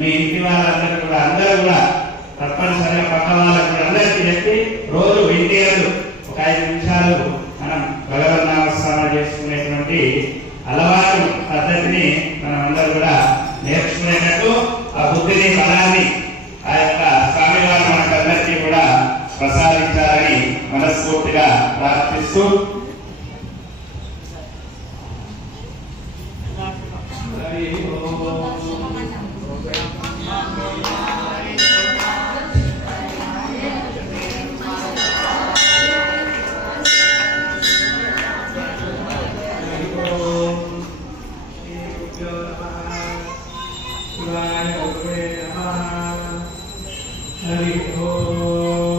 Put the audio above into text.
మీ ఇంటి వాళ్ళందరూ కూడా అందరూ కూడా తప్పనిసరిగా పక్క వాళ్ళకు అందరికీ చెప్పి రోజు వింటేరు ఒక 5 నిమిషాలు మనం భగవన్నామస్మరణ చేసుకునేటువంటి అలవాటు పద్ధతిని మనం అందరూ కూడా నేర్చుకునేటట్టు ఆ బుద్ధిని బలాన్ని ఆ యొక్క స్వామి వారు మనకందరికీ కూడా ప్రసాదించాలని మనస్ఫూర్తిగా ప్రార్థిస్తూ हरि ओम।